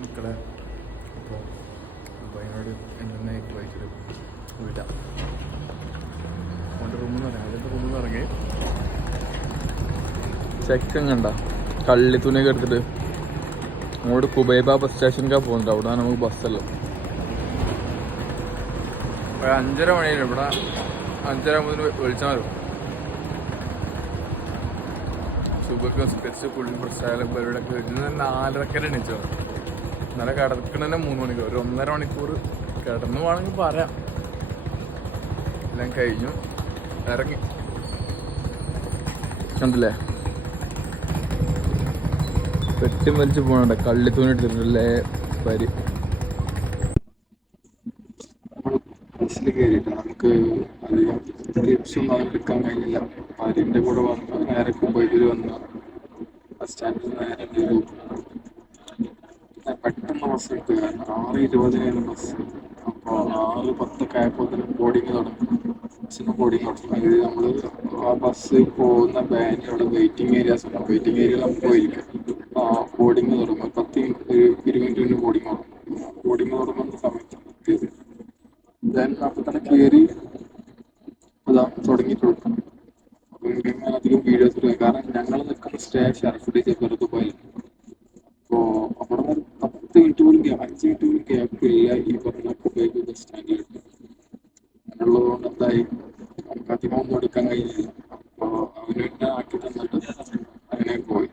മക്കളെ. അപ്പോൾ ദുബായിനോട് എണ്ണായിട്ട് വായിച്ചൊരു വിടാം. അവൻ്റെ റൂമെന്ന് പറയാം. അതിൻ്റെ റൂമെന്ന് ഇറങ്ങി ചെക്കൻ കണ്ട കള്ളി തുണിയൊക്കെ എടുത്തിട്ട് അങ്ങോട്ട് കുബൈബ ബസ് സ്റ്റേഷനിലേക്കാണ് പോകുന്നുണ്ട്. അവിടെ നമുക്ക് ബസ്സല്ല. 5:30 മണിയാണ് ഇവിടെ. 5:30 മുതൽ വിളിച്ചാൽ മതി. സുഖമൊക്കെ സ്പെച്ച് പുള്ളി പ്രശ്നം പരിപാടിയൊക്കെ ഇന്ന് 4:30 എണീച്ചോ. ഇന്നലെ കിടക്കണതന്നെ 3 മണിക്കൂർ. ഒരു 1.5 മണിക്കൂർ കിടന്നു വേണമെങ്കിൽ പറയാം. എല്ലാം കഴിഞ്ഞു ഇറങ്ങി. കണ്ടില്ലേ പെട്ടി വലിച്ച് പോകണ്ട. കള്ളിത്തൂണി എടുത്തിട്ടില്ലേ പരി. ബസ്സിൽ കയറിയിട്ട് നമുക്ക് അധികം ടിപ്സൊന്നും അത് എടുക്കാൻ കഴിഞ്ഞില്ല. ഭാര്യൻ്റെ കൂടെ വന്ന് നേരെ കുബൈയിൽ വന്ന് ബസ് സ്റ്റാൻഡിൽ നേരെ പെട്ടെന്ന് ബസ് എടുക്കുക. 6:20 ബസ്. അപ്പോൾ 6:10 ആയപ്പോൾ ബോർഡിങ് തുടങ്ങും. ബസ്സിന് ബോർഡിങ് തുടങ്ങും. ഇത് നമ്മൾ ആ ബസ് പോകുന്ന ബാൻഡ് അവിടെ വെയിറ്റിംഗ് ഏരിയാസ് ഉണ്ട്. വെയിറ്റിംഗ് ഏരിയയിൽ നമുക്ക് പോയിരിക്കാം. ബോർഡിങ് തുടങ്ങും. 10-20 മിനിറ്റ് ബോർഡിങ് തുടങ്ങും. ബോർഡിങ് തുടങ്ങുന്ന സമയത്ത് എത്തിയത് ദെൻ അപ്പോൾ തന്നെ കയറി അതാ തുടങ്ങിയിട്ടുള്ളൂ. അപ്പോൾ ഞാൻ അധികം വീഡിയോസ് എടുക്കുക. കാരണം ഞങ്ങൾ നിൽക്കുന്ന സ്റ്റേ ഷർഫുഡി ചെറുത് ദുബായിൽ. അപ്പോൾ അവിടെ നിന്ന് 10 മിനിറ്റ് പോലും 5 മിനിറ്റ് പോലും ഗ്യാപ്പില്ല ഈ പറഞ്ഞ കുബൈ ബസ് സ്റ്റാൻഡിലിട്ട്. അങ്ങനെയുള്ളതുകൊണ്ട് എന്തായി നമുക്ക് അധികം ഒന്നും എടുക്കാൻ കഴിഞ്ഞില്ല. അപ്പോൾ അവന് തന്നെ ആക്കി തന്നിട്ട് അങ്ങനെ പോയി.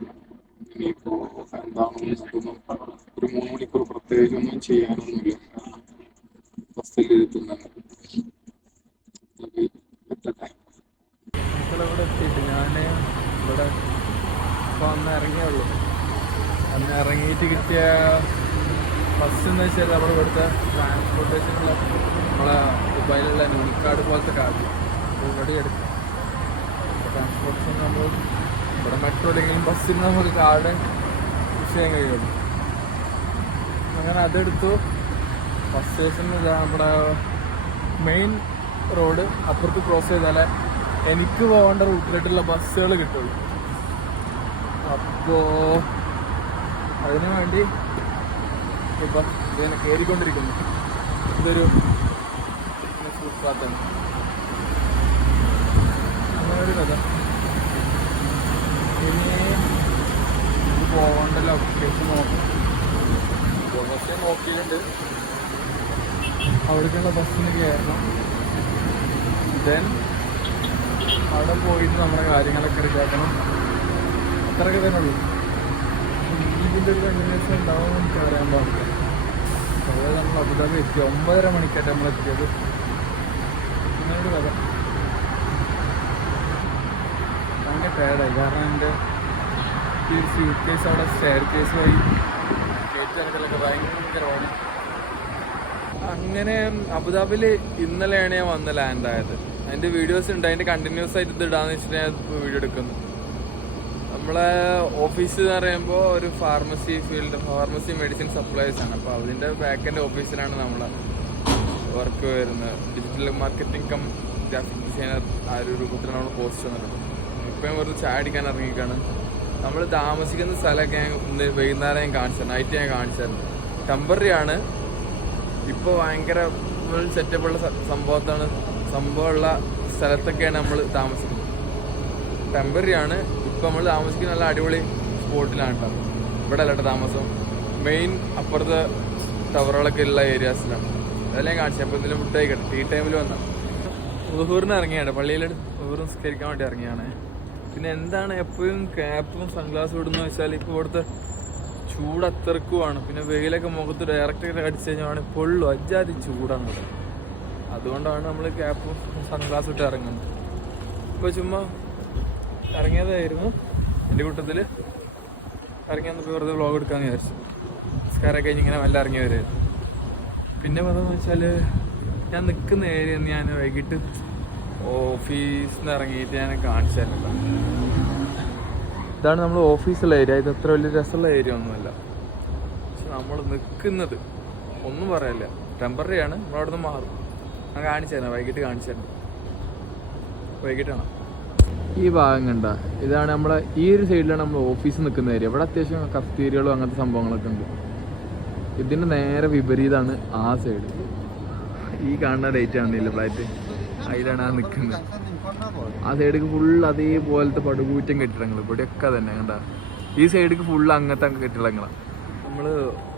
ഇനിയിപ്പോൾ എന്താണെന്ന് അതൊന്നും ഒരു 3 മണിക്കൂർ പ്രത്യേകിച്ചൊന്നും ചെയ്യാനൊന്നുമില്ല. കാരണം ബസ്സിൽ എത്തുന്നത് എത്തട്ടെ. ഇവിടെ എത്തിയിട്ട് ഞാൻ ഇവിടെ ഇപ്പോൾ അന്ന് ഇറങ്ങിയുള്ളൂ. അന്ന് ഇറങ്ങിയിട്ട് കിട്ടിയ ബസ് എന്ന് വെച്ചാൽ നമ്മുടെ ഇവിടുത്തെ ട്രാൻസ്പോർട്ടേഷനുള്ള നമ്മളെ ദുബായിലുള്ള ന്യൂക്കാർഡ് പോലത്തെ കാർഡ് ഇവിടെ എടുക്കാം. ട്രാൻസ്പോർട്ടേഷൻ നമ്മൾ ഇവിടെ മെട്രോ അല്ലെങ്കിൽ ബസ്സിന് നമുക്ക് കാർഡ് യൂസ് ചെയ്യാൻ കഴിയുള്ളൂ. അങ്ങനെ അതെടുത്തു. ബസ് സ്റ്റേഷനിൽ നമ്മുടെ മെയിൻ റോഡ് അപ്പുറത്ത് ക്രോസ് ചെയ്താലേ എനിക്ക് പോകേണ്ട റൂട്ടിലായിട്ടുള്ള ബസ്സുകൾ കിട്ടുള്ളൂ. അപ്പോൾ അതിനു വേണ്ടി ഇപ്പം ഇതിനെ കയറിക്കൊണ്ടിരിക്കുന്നു. ഇതൊരു ഫുട്പാത്താണ്. അങ്ങനെ ഒരു കഥ. ഇനി ഇത് പോകേണ്ട ലൊക്കേഷൻ നോക്കണം. ലൊക്കേഷൻ നോക്കിയിട്ടുണ്ട്. അവിടേക്കുള്ള ബസ്സിന് കയറണം. ദെൻ അവിടെ പോയിട്ട് നമ്മുടെ കാര്യങ്ങളൊക്കെ റെഡിയാക്കണം. അത്രയൊക്കെ തന്നെ ഉള്ളൂ. ഇതിൻ്റെ ഒരു കണ്ടിന്യൂഷൻ ഉണ്ടാവും എനിക്ക് അറിയാൻ പാടില്ല. അതുപോലെ നമ്മൾ അബുദാബി എത്തി 9:30 മണിക്കായിട്ട് നമ്മൾ എത്തിയത്. അങ്ങനൊരു കഥ. ഭയങ്കര ടയർഡായി. കാരണം എൻ്റെ ഈ സ്യൂട്ട് കേസ് അവിടെ സ്റ്റെയർ കേസ് വഴി കയറ്റിറക്കലൊക്കെ ഭയങ്കരമാണ്. അങ്ങനെ അബുദാബിയിൽ ഇന്നലെയാണ് ഞാൻ വന്ന് ലാൻഡായത്. അതിൻ്റെ വീഡിയോസ് ഉണ്ട്. അതിൻ്റെ കണ്ടിന്യൂസ് ആയിട്ട് ഇത് ഇടാന്ന് വെച്ചിട്ട് ഞാൻ വീഡിയോ എടുക്കുന്നു. നമ്മളെ ഓഫീസ് എന്ന് പറയുമ്പോൾ ഒരു pharmacy field, pharmacy medicine supplies ആണ്. അപ്പോൾ അതിൻ്റെ ബാക്കെൻഡ് ഓഫീസിലാണ് നമ്മളെ വർക്ക് വരുന്നത്. Digital marketing cum graphic designer ആ ഒരു രൂപത്തിലാണ് നമ്മൾ പോസ്റ്റ് വന്നിട്ടുള്ളത്. ഇപ്പം ഞാൻ വെറുതെ ചായ അടിക്കാൻ ഇറങ്ങിക്കാണ്. നമ്മൾ താമസിക്കുന്ന സ്ഥലമൊക്കെ ഞാൻ വൈകുന്നേരം ഞാൻ കാണിച്ചു, നൈറ്റ് ഞാൻ കാണിച്ചായിരുന്നു. ടെമ്പററി ആണ്. ഇപ്പോൾ ഭയങ്കര സെറ്റപ്പുള്ള സംഭവമുള്ള സ്ഥലത്തൊക്കെയാണ് നമ്മൾ താമസിക്കുന്നത്. ടെമ്പററി ആണ്. ഇപ്പോൾ നമ്മൾ താമസിക്കുന്ന നല്ല അടിപൊളി സ്പോട്ടിലാണ് കേട്ടോ. ഇവിടെ അല്ലട്ടോ താമസം. മെയിൻ അപ്പുറത്തെ ടവറുകളൊക്കെ ഉള്ള ഏരിയാസിലാണ്. അതെല്ലാം കാണിച്ചത്. അപ്പോൾ ഇതിൽ ഫുഡ് കഴിക്കട്ടെ. ടീ ടൈമിൽ വന്ന ഉദൂറിന് ഇറങ്ങിയാണ്. പള്ളിയിൽ ഉദൂർ നിസ്കരിക്കാൻ വേണ്ടി ഇറങ്ങിയാണ്. പിന്നെ എന്താണ് എപ്പോഴും ക്യാപ്പും സൺഗ്ലാസും ഇടുന്ന വെച്ചാൽ ഇപ്പോൾ ഇവിടുത്തെ ചൂട് അത്രക്കുമാണ്. പിന്നെ വെയിലൊക്കെ മുഖത്ത് ഡയറക്റ്റ് അടിച്ചു കഴിഞ്ഞാൽ പൊള്ളു. അജാതി ചൂടാണ് ഇവിടെ. അതുകൊണ്ടാണ് നമ്മൾ ക്യാപ്പും സൺഗ്ലാസ് ഇട്ട് ഇറങ്ങുന്നത്. ഇപ്പോൾ ചുമ്മാ ഇറങ്ങിയതായിരുന്നു. എൻ്റെ കൂട്ടത്തിൽ ഇറങ്ങിയെന്ന് വെറുതെ വ്ളോഗ് എടുക്കാമെന്ന് വിചാരിച്ചു. സ്കാരൊക്കെ കഴിഞ്ഞ് ഇങ്ങനെ വല്ല ഇറങ്ങി വരുമായിരുന്നു. പിന്നെ പറഞ്ഞതെന്ന് വെച്ചാൽ ഞാൻ നിൽക്കുന്ന ഏരിയ ഞാൻ വൈകിട്ട് ഓഫീസിൽ നിന്ന് ഇറങ്ങിയിട്ട് ഞാൻ കാണിച്ചായിരുന്നില്ല. ഇതാണ് നമ്മൾ ഓഫീസുള്ള ഏരിയ. ഇത് അത്ര വലിയ രസമുള്ള ഏരിയ ഒന്നുമല്ല. പക്ഷെ നമ്മൾ നിൽക്കുന്നത് ഒന്നും പറയല്ല. ടെമ്പററി ആണ്. നമ്മളവിടെ നിന്ന് മാറും. ഞാൻ കാണിച്ചായിരുന്നു. വൈകിട്ട് കാണിച്ചായിരുന്നു. വൈകിട്ടാണ് ഈ ഭാഗം കണ്ട. ഇതാണ് നമ്മളെ ഈ ഒരു സൈഡിലാണ് നമ്മൾ ഓഫീസ് നിൽക്കുന്ന ഏരിയ. ഇവിടെ അത്യാവശ്യം കഫ്റ്റീരിയകളും അങ്ങനത്തെ സംഭവങ്ങളൊക്കെ ഉണ്ട്. ഇതിൻ്റെ നേരെ വിപരീതമാണ് ആ സൈഡ്. ഈ കാണുന്ന ലൈറ്റ് കാണുന്നില്ല ഫ്ലാറ്റ്, അതിലാണ് ആ നിൽക്കുന്നത്. ആ സൈഡിക്ക് ഫുൾ അതേപോലത്തെ പടുകൂറ്റം കെട്ടിടങ്ങൾ, ഇവിടെയൊക്കെ തന്നെ കണ്ട. ഈ സൈഡിക്ക് ഫുള്ള് അങ്ങനത്തെ കെട്ടിടങ്ങളാണ്. നമ്മൾ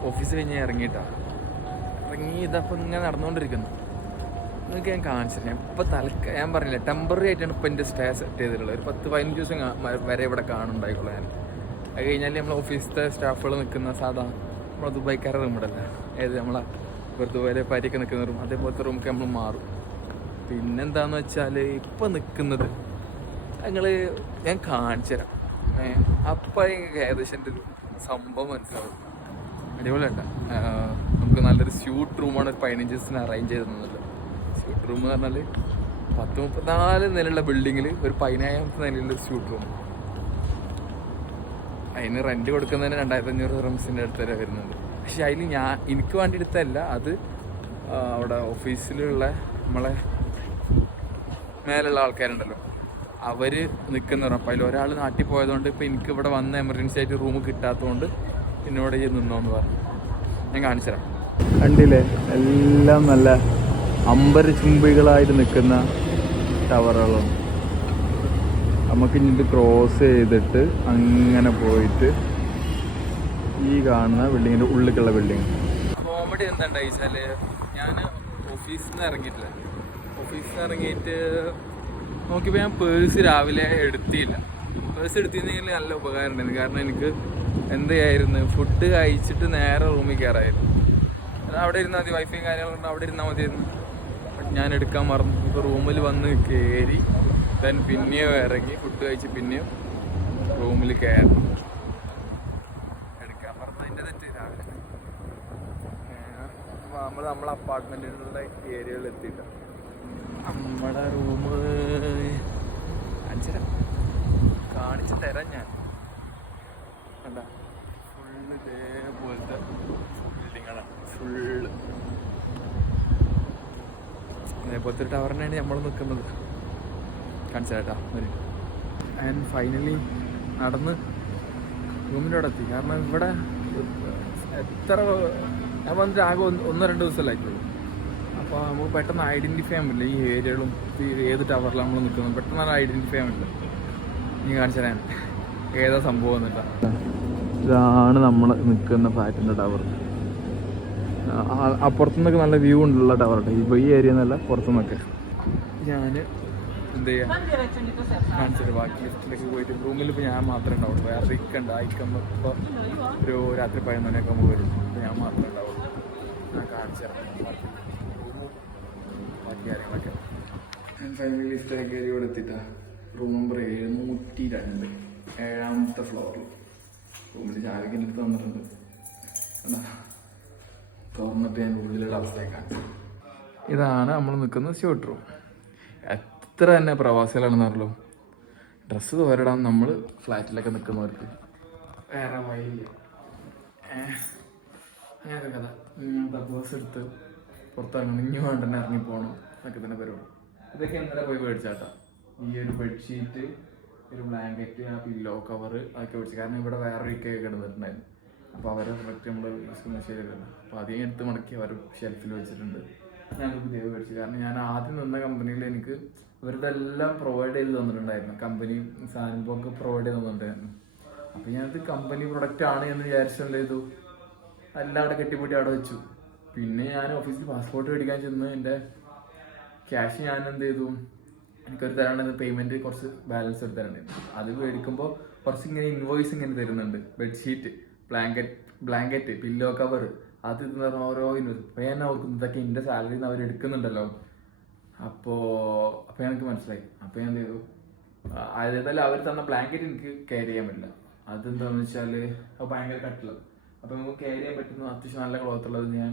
ഓഫീസ് കഴിഞ്ഞ് ഇറങ്ങിയിട്ടാണ്. ഇറങ്ങി ഇതപ്പോൾ ഇങ്ങനെ നടന്നുകൊണ്ടിരിക്കുന്നു. നിങ്ങൾക്ക് ഞാൻ കാണിച്ചില്ല. ഇപ്പോൾ ഞാൻ പറഞ്ഞില്ല, ടെമ്പററി ആയിട്ടാണ് ഇപ്പോൾ എൻ്റെ സ്റ്റേ സെറ്റ് ചെയ്തിട്ടുള്ളത്. ഒരു 10-15 ദിവസം വരെ ഇവിടെ കാണുന്നുണ്ടായിക്കോളൂ ഞാൻ. അത് കഴിഞ്ഞാൽ നമ്മൾ ഓഫീസിലത്തെ സ്റ്റാഫുകൾ നിൽക്കുന്ന സാധാ നമ്മളെ ദുബായ്ക്കാരുടെ റൂമിടല്ല, ഏത് നമ്മളെ ദുബായിലെ പാരിയൊക്കെ നിൽക്കുന്ന റൂം, അതേപോലത്തെ റൂമൊക്കെ നമ്മൾ മാറും. പിന്നെന്താന്ന് വെച്ചാൽ ഇപ്പോൾ നിൽക്കുന്നത് ഞാൻ കാണിച്ചു തരാം. അപ്പം ഏകദേശം എൻ്റെ ഒരു സംഭവം മനസ്സിലാവും. അടിപൊളിയല്ല. നമുക്ക് നല്ലൊരു സ്യൂട്ട് റൂമാണ് ഒരു 15 ദിവസത്തിന് അറേഞ്ച് ചെയ്ത് തന്നത്. സ്യൂട്ട് റൂം എന്ന് പറഞ്ഞാൽ 10-34 നിലയുള്ള ബിൽഡിങ്ങിൽ ഒരു 15ാമത്തെ നിലയിലുള്ള സ്യൂട്ട് റൂം. അതിന് റെൻറ്റ് കൊടുക്കുന്നതിന് 2500 റംസിൻ്റെ അടുത്ത് വരെ വരുന്നുണ്ട്. പക്ഷെ അതിൽ എനിക്ക് വേണ്ടി എടുത്തതല്ല, അത് അവിടെ ഓഫീസിലുള്ള നമ്മളെ മേലുള്ള ആൾക്കാരുണ്ടല്ലോ, അവർ നിൽക്കുന്ന ഉറപ്പ്. അതിൽ ഒരാൾ നാട്ടിൽ പോയതുകൊണ്ട് ഇപ്പോൾ എനിക്ക് ഇവിടെ വന്ന് എമർജൻസി ആയിട്ട് റൂം കിട്ടാത്തതുകൊണ്ട് എന്നോട് നിന്നോന്ന് പറഞ്ഞു. ഞാൻ കാണിച്ചു തരാം. കണ്ടില്ലേ, എല്ലാം നല്ല അമ്പരചുംബികളായിട്ട് നിൽക്കുന്ന ടവറുകളാണ്. നമുക്ക് ഇനി ഇത് ക്രോസ് ചെയ്തിട്ട് അങ്ങനെ പോയിട്ട് ഈ കാണുന്ന ബിൽഡിങ്ങിൻ്റെ ഉള്ളിലേക്കുള്ള ബിൽഡിങ്. കോമഡി എന്താണ്ടായി വെച്ചാൽ, ഞാൻ ഓഫീസിൽ നിന്ന് ഇറങ്ങിയിട്ടില്ല. ഓഫീസിൽ നിന്ന് ഇറങ്ങിയിട്ട് നോക്കിയപ്പോൾ ഞാൻ പേഴ്സ് രാവിലെ എടുത്തില്ല. പേഴ്സ് എടുത്തിരുന്നെങ്കിൽ നല്ല ഉപകാരം ഉണ്ടായിരുന്നു. കാരണം എനിക്ക് എന്തായിരുന്നു, ഫുഡ് കഴിച്ചിട്ട് നേരെ റൂമിൽ കയറായിരുന്നു. അവിടെ ഇരുന്നാൽ മതി, വൈഫൈയും കാര്യങ്ങളുണ്ട്, അവിടെ ഇരുന്നാൽ മതിയായിരുന്നു. ബട്ട് ഞാൻ എടുക്കാൻ മറന്നു. ഇപ്പോൾ റൂമിൽ വന്ന് കയറി ദെൻ പിന്നെയും ഇറങ്ങി ഫുഡ് കഴിച്ച് പിന്നെയും റൂമിൽ കയറി. എടുക്കാൻ മറന്നതിൻ്റെ തെറ്റ്. രാവിലെ നമ്മളെ അപ്പാർട്ട്മെൻറ്റിലുള്ള ഏരിയകളിൽ എത്തിയില്ല. നമ്മുടെ റൂം കാണിച്ച് തരാം ഞാൻ. കണ്ട, ഫുള്ള് ഇതേപോലത്തെ ബിൽഡിങ്ങാണ്. ഫുള്ള് അതേപോലത്തെ ഒരു ടവറിനാണ് നമ്മൾ നിൽക്കുന്നത്. കാണിച്ചാട്ടാ ഒരു. ആൻഡ് ഫൈനലി നടന്ന് റൂമിൻ്റെ അവിടെ എത്തി. കാരണം ഇവിടെ എത്ര ഞാൻ വന്നിട്ട് ആകെ 1-2 ദിവസമല്ലായിട്ടുള്ളൂ. അപ്പോൾ നമുക്ക് പെട്ടെന്ന് ഐഡൻറ്റിഫൈ ചെയ്യാൻ പറ്റില്ല ഈ ഏരിയകളും ഏത് ടവറിലാണ് നമ്മൾ നിൽക്കുന്നത്. പെട്ടെന്ന് ഐഡൻറ്റിഫൈ ചെയ്യാൻ പറ്റില്ല. നീ കാണിച്ചു തരാൻ ഏതാ സംഭവം എന്നിട്ടാ. ഇതാണ് നമ്മൾ നിൽക്കുന്ന ഫ്ലാറ്റിൻ്റെ ടവർ. അപ്പുറത്തുനിന്നൊക്കെ നല്ല വ്യൂ ഉള്ള ടവറുണ്ട്. ഇപ്പോൾ ഈ ഏരിയ എന്നല്ല, പുറത്തുനിന്നൊക്കെ. ഞാൻ എന്ത് ചെയ്യാം കാണിച്ചിട്ട് ബാക്കി ലിസ്റ്റിലേക്ക് പോയിട്ട് റൂമിൽ ഇപ്പോൾ ഞാൻ മാത്രമേ ഉണ്ടാവുള്ളൂ. വേറെ ഇക്കണ്ട. ഇക്കുമ്പോൾ ഇപ്പോൾ ഒരു രാത്രി 11 മണിയൊക്കെ ആകുമ്പോൾ വരും. അപ്പോൾ ഞാൻ മാത്രമേ ഉണ്ടാവുള്ളൂ. ഞാൻ കാണിച്ചു തരാം ബാക്കി കാര്യങ്ങളൊക്കെ. ഞാൻ ഫൈനലി ലിഫ്റ്റിലേക്ക് കയറി ഇവിടെ എത്തിയിട്ടാണ്. റൂം നമ്പർ 702, 7ാമത്തെ ഫ്ലോറിൽ. റൂമിൽ ചാവിക്ക് എടുത്ത് തന്നിട്ടുണ്ട്. എന്താ തുറന്നിട്ട് ഞാൻ ഉള്ളിലുള്ള അവസ്ഥയൊക്കെ. ഇതാണ് നമ്മൾ നിൽക്കുന്ന സ്യൂട്ട് റൂം. എത്ര തന്നെ പ്രവാസികളാണെന്നറിയല്ലോ, ഡ്രസ്സ് തോരടാൻ നമ്മൾ ഫ്ലാറ്റിലൊക്കെ നിൽക്കുന്നവർക്ക് വേറെ വഴിയില്ല. അങ്ങനത്തെ കഥ. ബസ് എടുത്ത് പുറത്തിറങ്ങണം, ഇനി വേണ്ടെന്നെ ഇറങ്ങി പോകണം എന്നൊക്കെ തന്നെ പരിപാടി. ഇതൊക്കെ ഇന്നലെ പോയി മേടിച്ചാട്ടാ. ഈ ഒരു ബെഡ്ഷീറ്റ്, ഒരു ബ്ലാങ്കറ്റ്, ആ പില്ലോ കവർ അതൊക്കെ മേടിച്ചു. കാരണം ഇവിടെ വേറൊരു ഇക്കൊക്കെ കിടന്നിട്ടുണ്ടായിരുന്നു. അപ്പോൾ അവരെ പ്രൊഡക്റ്റ് നമ്മൾ ശരിയല്ല. അപ്പോൾ അധികം എടുത്ത് മടക്കി അവർ ഷെൽഫിൽ വെച്ചിട്ടുണ്ട്. ഞാനത് പുതിയ മേടിച്ചു. കാരണം ഞാൻ ആദ്യം നിന്ന കമ്പനിയിൽ എനിക്ക് ഇവരുടെ എല്ലാം പ്രൊവൈഡ് ചെയ്ത് തന്നിട്ടുണ്ടായിരുന്നു. കമ്പനി സാധനമൊക്കെ പ്രൊവൈഡ് ചെയ്ത് തന്നിട്ടുണ്ടായിരുന്നു. അപ്പോൾ ഞാനത് കമ്പനി പ്രൊഡക്റ്റ് ആണ് എന്ന് വിചാരിച്ചെന്ത് ചെയ്തു, എല്ലാം അവിടെ കെട്ടിപ്പൊട്ടി അവിടെ വെച്ചു. പിന്നെ ഞാൻ ഓഫീസിൽ പാസ്പോർട്ട് മേടിക്കാൻ ചെന്ന് എൻ്റെ ക്യാഷ് ഞാൻ എന്ത് ചെയ്തു, എനിക്കൊരു തരാണ്ടായിരുന്നു പേയ്മെൻറ്റ്, കുറച്ച് ബാലൻസ് എടുത്ത് തരണ്ടായിരുന്നു. അത് മേടിക്കുമ്പോൾ കുറച്ച് ഇങ്ങനെ ഇൻവോയ്സ് ഇങ്ങനെ തരുന്നുണ്ട്. ബെഡ്ഷീറ്റ്, ബ്ലാങ്കറ്റ്, പില്ലോ കവർ, അത് എന്ന് പറഞ്ഞാൽ ഓരോ ഇൻവോയ്സ്. അപ്പോൾ ഞാൻ ഓർക്കുന്നു ഇതൊക്കെ എൻ്റെ സാലറിയിൽ നിന്ന് അവർ എടുക്കുന്നുണ്ടല്ലോ. അപ്പോൾ എനിക്ക് മനസ്സിലായി. അപ്പോൾ ഞാൻ എന്ത് ചെയ്തു, അതേതായാലും അവർ തന്ന ബ്ലാങ്കറ്റ് എനിക്ക് ക്യാരി ചെയ്യാൻ പറ്റില്ല. അതെന്താണെന്ന് വെച്ചാൽ അത് ഭയങ്കര കട്ടുള്ളത്. അപ്പോൾ നമുക്ക് ക്യാരി ചെയ്യാൻ പറ്റുന്ന അത്യാവശ്യം നല്ല ക്ലോത്ത് ഉള്ളത് ഞാൻ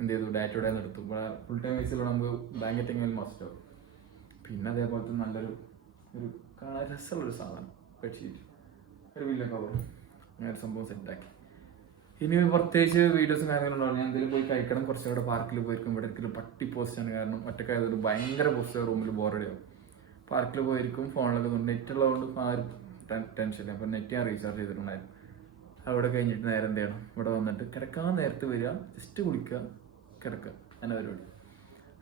എന്ത് ചെയ്തു, ഡാറ്റോടെ എടുത്തു. ഫുൾ ടൈം വൈസിലൂടെ നമുക്ക് ബ്ലാങ്കറ്റ് എങ്കിലും മസ്റ്റ് ആവും. പിന്നെ അതേപോലത്തെ നല്ലൊരു കാണാൻ രസമുള്ളൊരു സാധനം ബെഡ്ഷീറ്റ്, ഒരു പില്ലോ കവർ, അങ്ങനെ സംഭവം സെറ്റാക്കി. ഇനി പ്രത്യേകിച്ച് വീഡിയോസും കാര്യങ്ങളുണ്ടാവും. ഞാൻ എന്തെങ്കിലും പോയി കഴിക്കണം. കുറച്ചുകൂടെ പാർക്കിൽ പോയിരിക്കും. ഇവിടെ ഒരിക്കലും പട്ടി പോസ്റ്റാണ്. കാരണം ഒറ്റക്കായതൊരു ഭയങ്കര പോസ്റ്റ് റൂമിൽ ബോറടിയാവും. പാർക്കിൽ പോയിരിക്കും, ഫോണിലൊക്കെ നെറ്റ് ഉള്ളതുകൊണ്ട് ആരും ടെൻഷനില്ല. അപ്പോൾ നെറ്റ് ഞാൻ റീചാർജ് ചെയ്തിട്ടുണ്ടായിരുന്നു. അവിടെ കഴിഞ്ഞിട്ട് നേരം എന്ത് ചെയ്യണം, ഇവിടെ വന്നിട്ട് കിടക്കാൻ നേരത്ത് വരിക, ജസ്റ്റ് കുളിക്കുക, കിടക്കുക, അങ്ങനെ പരിപാടി.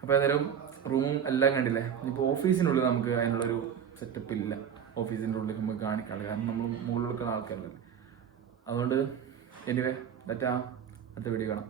അപ്പോൾ ഏതായാലും റൂമും എല്ലാം കണ്ടില്ലേ. ഇപ്പോൾ ഓഫീസിനുള്ളിൽ നമുക്ക് അതിനുള്ളൊരു സെറ്റപ്പ് ഇല്ല, ഓഫീസിൻ്റെ ഉള്ളിൽ നമുക്ക് കാണിക്കാറില്ല, കാരണം നമ്മൾ മുകളിൽ എടുക്കുന്ന ആൾക്കാരല്ലേ. അതുകൊണ്ട് എനിവേ അടുത്ത വീഡിയോ കാണാം.